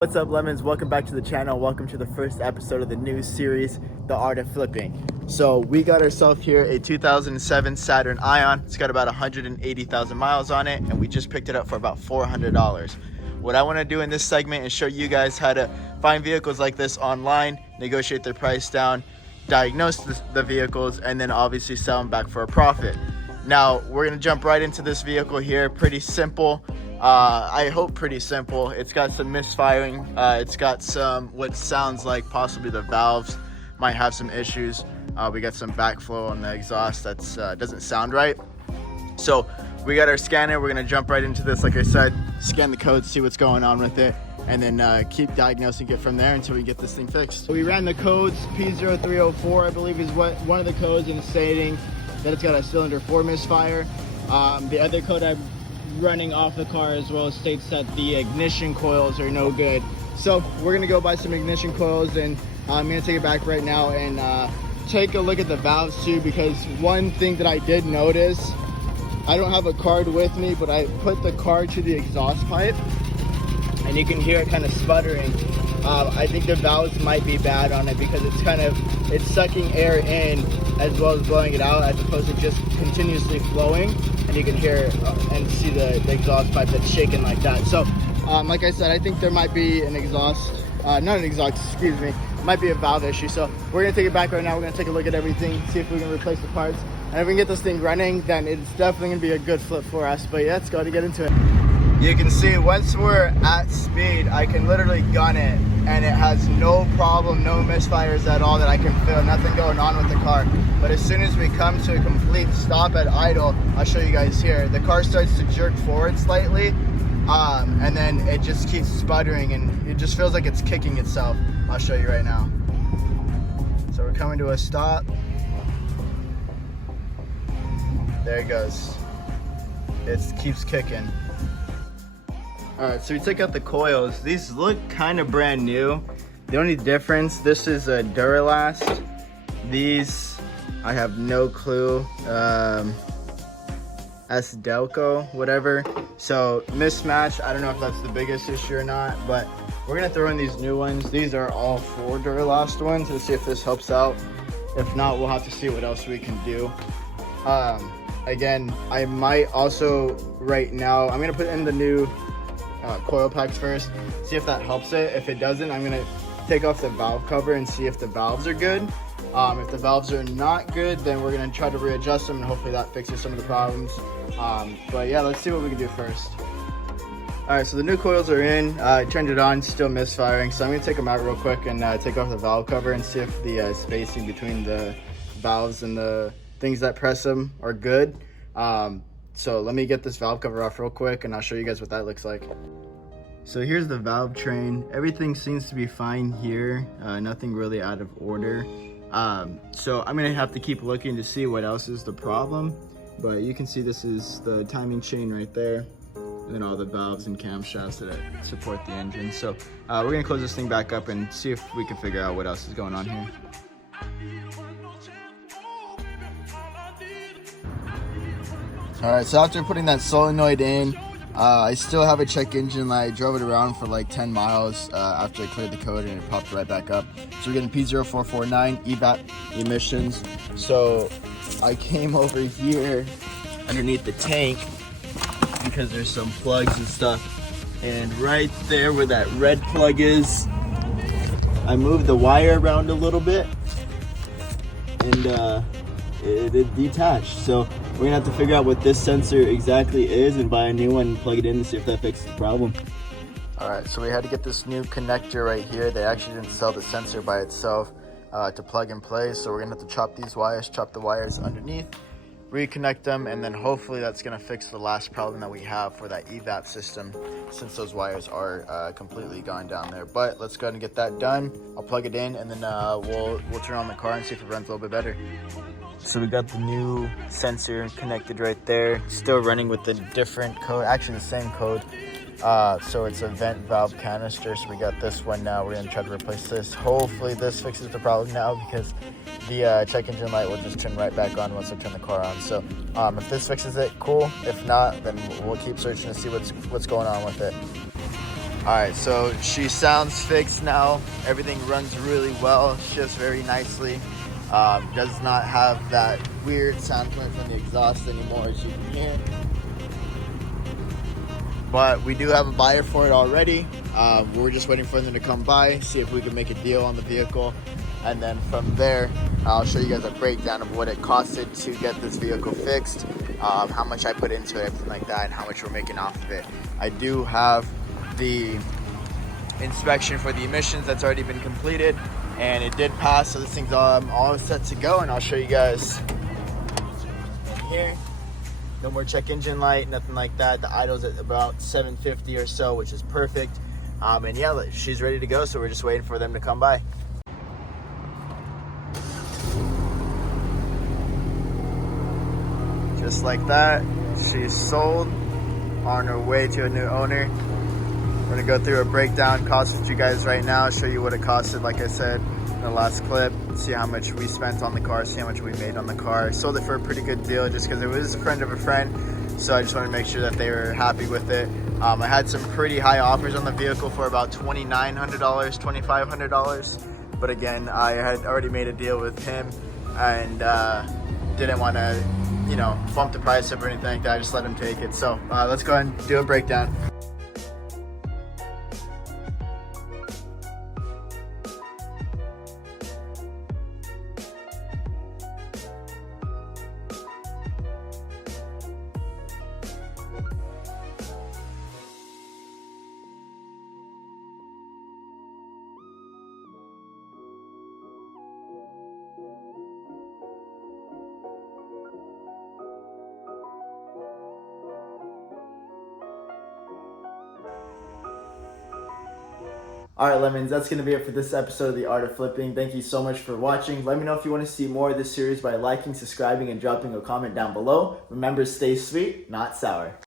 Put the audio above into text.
What's up, lemons? Welcome back to the channel. Welcome to the first episode of the new series, The Art of Flipping. So we got ourselves here a 2007 Saturn Ion. It's got about 180,000 miles on it, and we just picked it up for about $400. What I want to do in this segment is show you guys how to find vehicles like this online, negotiate their price down, diagnose the vehicles, and then obviously sell them back for a profit. Now, we're going to jump right into this vehicle here. Pretty simple. I hope pretty simple. It's got some misfiring. It's got some what sounds like possibly the valves might have some issues. We got some backflow on the exhaust that's doesn't sound right. So we got our scanner. We're gonna jump right into this. Like I said, scan the code, see what's going on with it, and then keep diagnosing it from there until we get this thing fixed. So we ran the codes. P0304 I believe is what one of the codes, and it's stating that it's got a cylinder 4 misfire. The other code I'm running off the car as well states that the ignition coils are no good. So we're gonna go buy some ignition coils, and I'm gonna take it back right now and take a look at the valves too, because one thing that I did notice, I don't have a card with me, but I put the card to the exhaust pipe and you can hear it kind of sputtering. I think the valves might be bad on it because it's sucking air in as well as blowing it out, as opposed to just continuously flowing, and you can hear and see the exhaust pipe that's shaking like that. So like I said, I think there might be an exhaust, excuse me, might be a valve issue. So we're gonna take it back right now. We're gonna take a look at everything, see if we can replace the parts, and if we can get this thing running, then it's definitely gonna be a good flip for us. But yeah, let's go to get into it. You can see once we're at speed, I can literally gun it, and it has no problem, no misfires at all that I can feel, nothing going on with the car. But as soon as we come to a complete stop at idle, I'll show you guys here, the car starts to jerk forward slightly, and then it just keeps sputtering, and it just feels like it's kicking itself. I'll show you right now. So we're coming to a stop. There it goes. It keeps kicking. Alright, so we took out the coils. These look kind of brand new. The only difference, this is a Duralast. These, I have no clue. S-Delco, whatever. So mismatch, I don't know if that's the biggest issue or not, but we're gonna throw in these new ones. These are all 4 Duralast ones to see if this helps out. If not, we'll have to see what else we can do. Again, I might also, right now, I'm gonna put in the new coil packs first, see if that helps it. If it doesn't, I'm gonna take off the valve cover and see if the valves are good. If the valves are not good, then we're gonna try to readjust them, and hopefully that fixes some of the problems. But yeah, let's see what we can do first. Alright, so the new coils are in. I turned it on, still misfiring, so I'm gonna take them out real quick and take off the valve cover and see if the spacing between the valves and the things that press them are good. So let me get this valve cover off real quick, and I'll show you guys what that looks like. So here's the valve train. Everything seems to be fine here. Nothing really out of order. So I'm gonna have to keep looking to see what else is the problem. But you can see this is the timing chain right there, and then all the valves and camshafts that support the engine. So we're gonna close this thing back up and see if we can figure out what else is going on here. Alright, so after putting that solenoid in, I still have a check engine light. I drove it around for like 10 miles after I cleared the code, and it popped right back up. So we're getting P0449 EVAP emissions. So I came over here underneath the tank because there's some plugs and stuff. And right there where that red plug is, I moved the wire around a little bit, and it detached. So we're gonna have to figure out what this sensor exactly is and buy a new one and plug it in and see if that fixes the problem. Alright, so we had to get this new connector right here. They actually didn't sell the sensor by itself to plug and play, so we're gonna have to chop these wires, chop the wires underneath, reconnect them, and then hopefully that's gonna fix the last problem that we have for that EVAP system, since those wires are completely gone down there. But let's go ahead and get that done. I'll plug it in, and then we'll turn on the car and see if it runs a little bit better. So we got the new sensor connected right there, still running with the different code, actually the same code. So it's a vent valve canister, so we got this one now. We're gonna try to replace this. Hopefully this fixes the problem now, because the check engine light will just turn right back on once I turn the car on. So if this fixes it, cool. If not, then we'll keep searching to see what's going on with it. Alright, so she sounds fixed now. Everything runs really well, shifts very nicely. Does not have that weird sound coming from the exhaust anymore, as you can hear. But we do have a buyer for it already. We're just waiting for them to come by, see if we can make a deal on the vehicle. And then from there, I'll show you guys a breakdown of what it costed to get this vehicle fixed, how much I put into it, everything like that, and how much we're making off of it. I do have the inspection for the emissions that's already been completed, and it did pass, so this thing's all set to go, and I'll show you guys in here. No more check engine light, nothing like that. The idle's at about 750 or so, which is perfect. And yeah, she's ready to go, so we're just waiting for them to come by. Just like that, she's sold, on her way to a new owner. We're gonna go through a breakdown, cost with you guys right now, show you what it costed, like I said in the last clip, see how much we spent on the car, see how much we made on the car. Sold it for a pretty good deal just because it was a friend of a friend, so I just wanted to make sure that they were happy with it. I had some pretty high offers on the vehicle for about $2,900, $2,500, but again, I had already made a deal with him and didn't want to, you know, bump the price up or anything like that. I just let him take it. So let's go ahead and do a breakdown. All right, Lemons, that's going to be it for this episode of The Art of Flipping. Thank you so much for watching. Let me know if you want to see more of this series by liking, subscribing, and dropping a comment down below. Remember, stay sweet, not sour.